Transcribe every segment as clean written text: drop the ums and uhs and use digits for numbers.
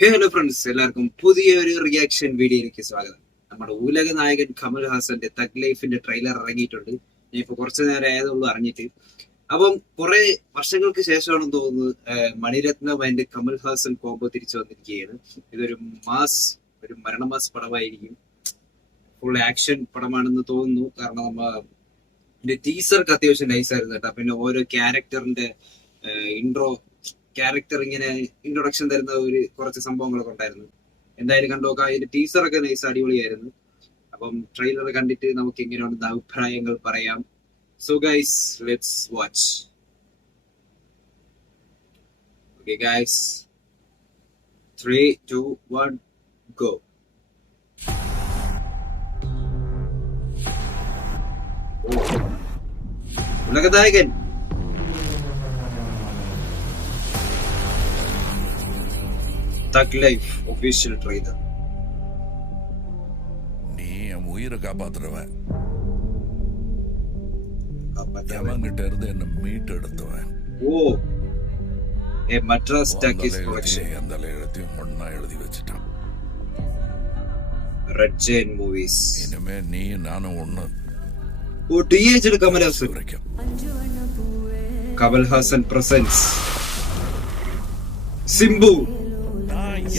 Hello friends, എല്ലാവർക്കും പുതിയൊരു reaction വീഡിയോയിലേക്ക് സ്വാഗതം. നമ്മുടെ ഉലക നായകൻ കമൽ ഹാസന്റെ തഗ് ലൈഫിന്റെ ട്രെയിലർ ഇറങ്ങിയിട്ടുണ്ട്. ഞാൻ ഇപ്പൊ കുറച്ചു നേരം ആയതുള്ളൂ അറിഞ്ഞിട്ട്. അപ്പം കുറെ വർഷങ്ങൾക്ക് ശേഷമാണെന്ന് തോന്നുന്നത് മണിരത്നം ആൻഡ് കമൽ ഹാസൻ കോംബോ തിരിച്ചു വന്നിരിക്കുകയാണ്. ഇതൊരു ഒരു മരണമാസ് പടമായിരിക്കും. ഫുൾ ആക്ഷൻ പടമാണെന്ന് തോന്നുന്നു. കാരണം ഇതിന്റെ ടീസർക്ക് അത്യാവശ്യം നൈസായിരുന്നു കേട്ടോ. പിന്നെ ഓരോ ക്യാരക്ടറിന്റെ ക്യാരക്ടർ ഇങ്ങനെ ഇൻട്രൊഡക്ഷൻ തരുന്ന കുറച്ച് സംഭവങ്ങളൊക്കെ ഉണ്ടായിരുന്നു. എന്തായാലും കണ്ടോക്കാം. അതിന്റെ ടീസറൊക്കെ നൈസ് അടിപൊളിയായിരുന്നു. അപ്പം ട്രെയിലർ കണ്ടിട്ട് നമുക്ക് എങ്ങനെയുണ്ടെന്ന് അഭിപ്രായങ്ങൾ പറയാം. So guys, let's watch. Okay guys, 3, 2, 1 go. ഉലകനായകൻ தக் லைஃப் official trailer. நீ என் உயிரை காப்பாத்துறவன், அவங்கிட்ட இருந்து என்ன மீட் எடுத்தவன். ஓ, ஏ மட்ராஸ் டாக்கீஸ் ப்ரொடக்ஷன் அந்த எழுத்தையும் ஒன்னா எழுதி வச்சுட்டான். Red Jain movies. இனிமே நீ நானும் ஒண்ணு. ஓ, டிஏஜ் கமல் ஹாசன். கமல் ஹாசன் பிரசன்ஸ் சிம்பு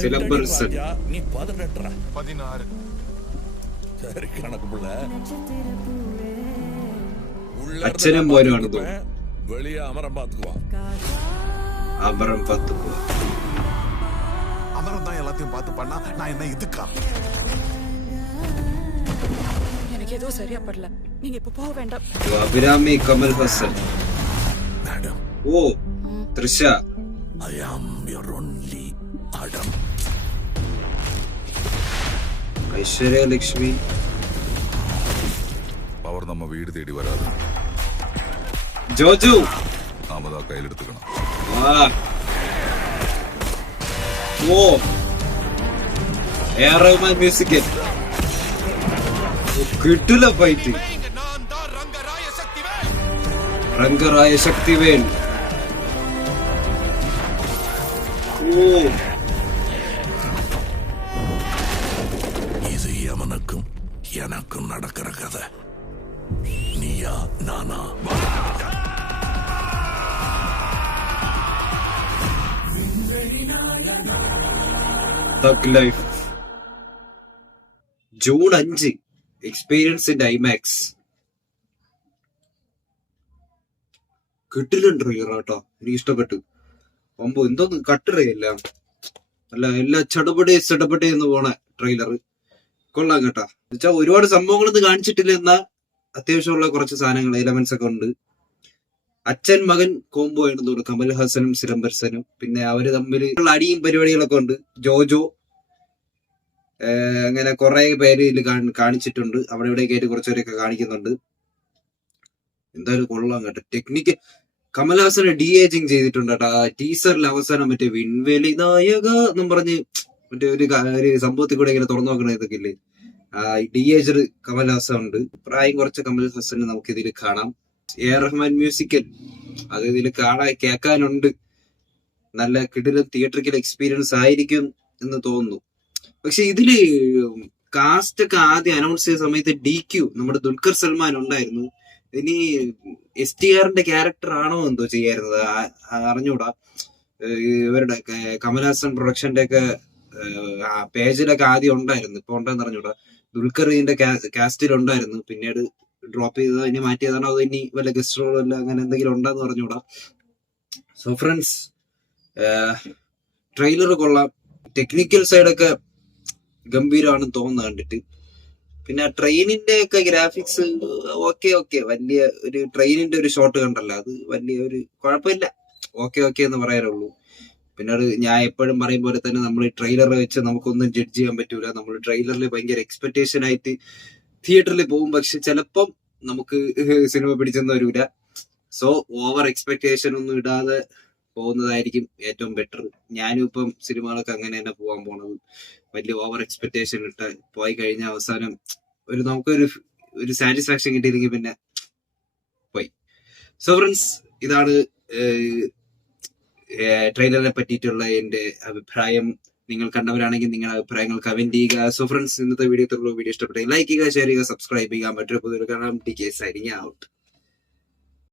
സിലംബർസൺ. നീ 16 സരി കണക്കുള്ള അച്ഛനും മോനുമാണ് വെളിയ അമരം പാത്തുക്കുവാ. அமரம் பார்த்துக்குவா. அமரம் தான் எல்லாத்தையும் பார்த்து பண்ணா நான் என்ன இதுக்கா? எனக்கு ஏதோ சரியா படல. நீங்க இப்ப போக வேண்டாம். அபிராமி கமல் ஹாசன். மேடம். ஓ, Trisha. I am your only Adam. Aishwarya Lakshmi. അവർ നമ്മ വീട് തേടി വരാതെ ജോജു നാമ ദാ കയ്യിലെടുക്കണം. ഓ, എ ആർ റഹ്മാൻ മ്യൂസിക്. കിട്ടില്ല ഫൈറ്റ്. രംഗറായ ശക്തിവേൽ. ഓ, இது எவனுக்கும் எனக்கும் நடக்கிற கதை. நீயா நானா? Thug Life June 5 experience in IMAX. കിട്ടില്ലുണ്ടോ കേട്ടോ, എനിക്ക് ഇഷ്ടപ്പെട്ടു. ഒമ്പോ എന്തോന്ന് കട്ടറയില്ല, അല്ല എല്ലാ ചടപടേ എന്ന് പോണ ട്രെയിലർ കൊള്ളാം കേട്ടാ. എന്നുവെച്ചാ ഒരുപാട് സംഭവങ്ങളൊന്നും കാണിച്ചിട്ടില്ല, എന്നാ അത്യാവശ്യമുള്ള കുറച്ച് സാധനങ്ങൾ എലമെന്റ്സ് ഒക്കെ ഉണ്ട്. അച്ഛൻ മകൻ കോംബോ ആണെന്ന് തോന്നുന്നു, കമൽഹാസനും സിലംബർസനും. പിന്നെ അവര് തമ്മിൽ അടിയും പരിപാടികളൊക്കെ ഉണ്ട്. ജോജോ, അങ്ങനെ കുറെ പേര് ഇതിൽ കാണിച്ചിട്ടുണ്ട്. അവിടെ ഇവിടെയൊക്കെ ആയിട്ട് കുറച്ചുപേരൊക്കെ കാണിക്കുന്നുണ്ട്. എന്തായാലും കൊള്ളാം കേട്ടോ. ടെക്നിക്ക് കമൽഹാസന് ഡി ഏജിങ് ചെയ്തിട്ടുണ്ട് കേട്ടോ. ടീസറിൽ അവസാനം മറ്റേ വിൻവേലി നായക എന്നും പറഞ്ഞ് മറ്റേ ഒരു സംഭവത്തിൽ കൂടെ ഇങ്ങനെ തുറന്നു നോക്കണ ഇതൊക്കെ ഇല്ലേ, ഡി ഏജ് കമൽഹാസൻ ഉണ്ട്. പ്രായം കുറച്ച കമൽഹാസന് നമുക്ക് ഇതിൽ കാണാം. എ ആർ റഹ്മാൻ മ്യൂസിക്കൽ അത് ഇതിൽ കേൾക്കാനുണ്ട്. നല്ല കിടിലൻ തിയേറ്ററിക്കൽ എക്സ്പീരിയൻസ് ആയിരിക്കും എന്ന് തോന്നുന്നു. പക്ഷെ ഇതില് കാസ്റ്റ് ഒക്കെ ആദ്യം അനൗൺസ് ചെയ്ത സമയത്ത് DQ നമ്മുടെ ദുൽഖർ സൽമാൻ ഉണ്ടായിരുന്നു. ഇനി STRന്റെ ക്യാരക്ടർ ആണോ എന്തോ ചെയ്യായിരുന്നത്, അറിഞ്ഞൂടാ. ഇവരുടെ കമൽഹാസൻ പ്രൊഡക്ഷന്റെ ഒക്കെ പേജിലൊക്കെ ആദ്യം ഉണ്ടായിരുന്നു, ഇപ്പൊ ഉണ്ടെന്ന് അറിഞ്ഞൂടാ. ദുൽഖർ ഇതിന്റെ കാസ്റ്റിൽ ഉണ്ടായിരുന്നു, പിന്നീട് ഡ്രോപ്പ് ചെയ്തോ ഇനി മാറ്റിയതാണോ അതോ ഇനി വല്ല ഗസ്റ്റ് റോളോ അല്ല അങ്ങനെ എന്തെങ്കിലും ഉണ്ടെന്ന് പറഞ്ഞൂടാ. സോ ഫ്രണ്ട്സ്, ട്രെയിലർ കൊള്ളാം. ടെക്നിക്കൽ സൈഡൊക്കെ ഗംഭീരമാണെന്ന് തോന്നുന്നു കണ്ടിട്ട്. പിന്നെ ട്രെയിനിന്റെ ഒക്കെ ഗ്രാഫിക്സ് ഓക്കെ വലിയ ഒരു ട്രെയിനിന്റെ ഒരു ഷോട്ട് കണ്ടല്ലോ, അത് വലിയ ഒരു കുഴപ്പമില്ല, ഓക്കെ എന്ന് പറയാനുള്ളൂ. പിന്നെ അത് ഞാൻ എപ്പോഴും പറയും പോലെ തന്നെ നമ്മൾ ട്രെയിലർ വെച്ച് നമുക്കൊന്നും ജഡ്ജ് ചെയ്യാൻ പറ്റൂല. നമ്മൾ ട്രെയിലറിൽ ഭയങ്കര എക്സ്പെക്ടേഷൻ ആയിട്ട് തിയേറ്ററിൽ പോകും, പക്ഷെ ചിലപ്പം നമുക്ക് സിനിമ പിടിച്ചെന്ന് വരൂല. സോ ഓവർ എക്സ്പെക്ടേഷൻ ഒന്നും ഇടാതെ പോകുന്നതായിരിക്കും ഏറ്റവും ബെറ്റർ. ഞാനും ഇപ്പം സിനിമകളൊക്കെ അങ്ങനെ തന്നെ പോകാൻ പോണത്. വലിയ ഓവർ എക്സ്പെക്ടേഷൻ ഇട്ട് പോയി കഴിഞ്ഞ അവസാനം നമുക്കൊരു സാറ്റിസ്ഫാക്ഷൻ കിട്ടിയില്ലെങ്കിൽ പിന്നെ പോയി. സോ ഫ്രണ്ട്സ്, ഇതാണ് ട്രെയിലറിനെ പറ്റിയിട്ടുള്ള എന്റെ അഭിപ്രായം. നിങ്ങൾ കണ്ടവരാണെങ്കിൽ നിങ്ങളുടെ അഭിപ്രായങ്ങൾ കമന്റ് ചെയ്യുക. സോ ഫ്രണ്ട്സ്, ഇന്നത്തെ വീഡിയോ ഇഷ്ടപ്പെട്ടെങ്കിൽ ലൈക്ക് ചെയ്യുക, ഷെയർ ചെയ്യുക, സബ്സ്ക്രൈബ് ചെയ്യുക. മറ്റൊരു പുതിയൊരു കാണാം. T K signing out.